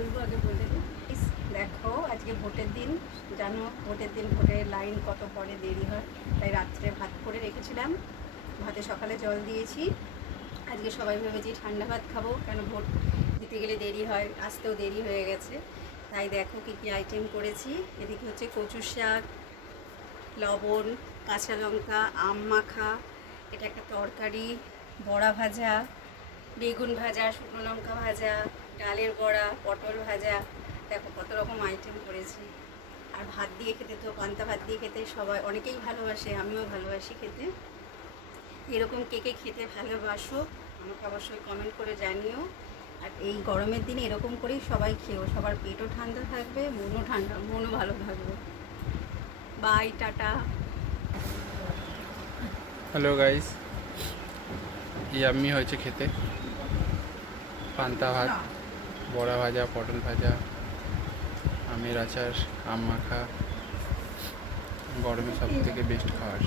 বলবো আগে বলে দিই। দেখো আজকে ভোটের দিন, জানো ভোটের দিন ভোটের লাইন কত পরে দেরি হয়, তাই রাত্রে ভাত করে রেখেছিলাম, ভাতে সকালে জল দিয়েছি। আজকে সবাই ভেবেছি ঠান্ডা ভাত খাবো, কেন ভোট দিতে গেলে দেরি হয়, আসতেও দেরি হয়ে গেছে। তাই দেখো কী কী আইটেম করেছি। এদিকে হচ্ছে কচুর শাক, লবণ, কাঁচা লঙ্কা, আম মাখা, এটা একটা তরকারি, বড়া ভাজা, বেগুন ভাজা, শুকনো লঙ্কা ভাজা, ডালের বড়া, পটল ভাজা। দেখো কত রকম আইটেম করেছি। আর ভাত দিয়ে খেতে তো, পান্তা ভাত দিয়ে খেতে সবাই অনেকেই ভালোবাসে, আমিও ভালোবাসি খেতে। এরকম কে কে খেতে ভালোবাসো আমাকে অবশ্যই কমেন্ট করে জানিও। আর এই গরমের দিনে এরকম করেই সবাই খেও, সবার পেটও ঠান্ডা থাকবে, মনও ভালো থাকবে। Bye, tata. Hello guys, yummy হয়েছে খেতে। পান্তা ভাত, বড়া ভাজা, পটল ভাজা, আমের আচার, আম মাখা, গরমে সব থেকে বেস্ট খাবার।